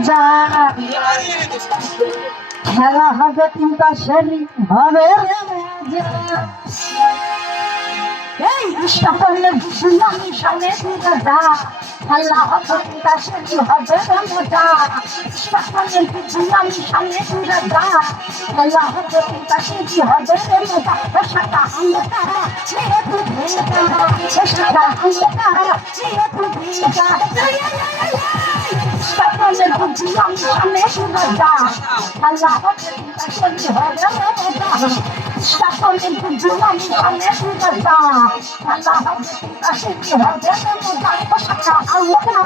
মজা খেলা হবে তিনটা সেরি হবে রে মজা এই ইস্টাপনের আমি সামনে দিকে যা খেলা হবে তিনটা সেরি হবে রে মজা ইস্টাপনের আমি সামনে দিকে যা খেলা হবে তিনটা সেরি হবে রে মজা সাটা হালকা ছেড়ে তুই ভেজা সাটা হালকা ছেড়ে তুই ভেজা Staples buji am same suraja Allah shari hoga Staples buji am same suraja Allah shari hoga shaka alka shaka alka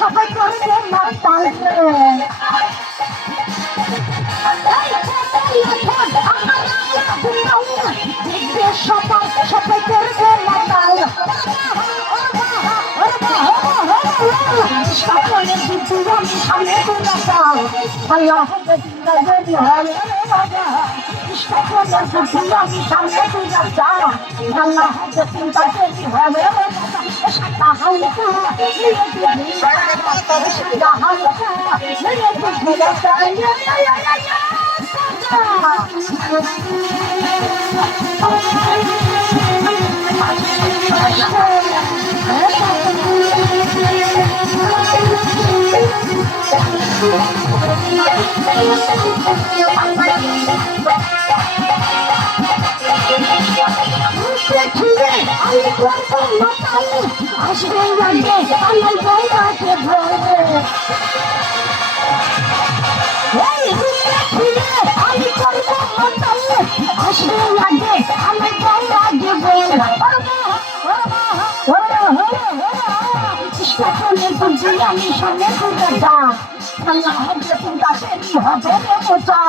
সবাই করবে মাতাল সবাই করবে মাতাল সকলের দিদি আমি সামনে তুলে যাও আল্লাহ জিন্দাগি হবে মজা সকলের দিদি আমি সামনে তুলে যাও আল্লাহ জিন্দাগি হবে সাদা হালকা সাদা হালকা আমি সামনে তুলে যা আল্লাহ চিন্তা সেরি হবে রে মজা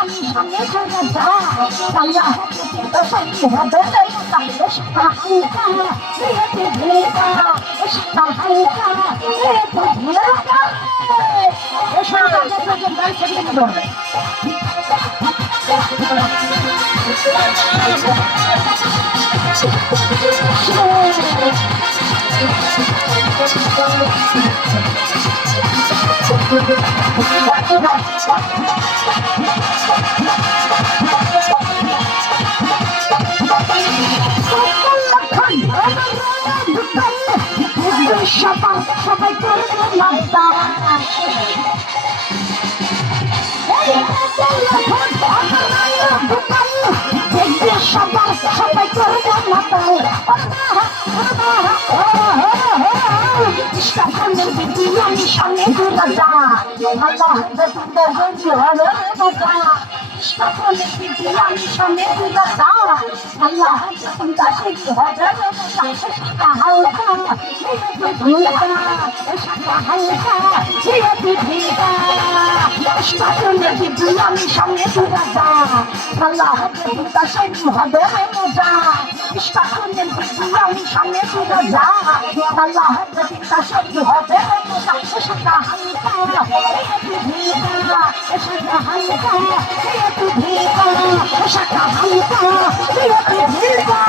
আমি সামনে তুলে যা আল্লাহ চিন্তা সেরি হবে রে মজা হালকা ভেজা হালকা ভেজা সবাই করবে মাতা সবাই করবে মাতাল সকলের দিদি আমি সামনে তুলে যা আল্লাহ জিন্দাগি হবে মজা সকলের দিদি আমি সামনে তুলে যা আল্লাহ জিন্দাগি হবে সাদা হালকা সাদা হালকা ভেজা সকলের দিদি আমি সামনে তুলে যা আল্লাহ জিন্দাগি হবে মজা সকলের দিদি আমি সামনে তুলে যা আল্লাহ জিন্দাগি হবে সাদা হালকা ভেজা সাদা হালকা ভেজা সাদা হালকা ভেজা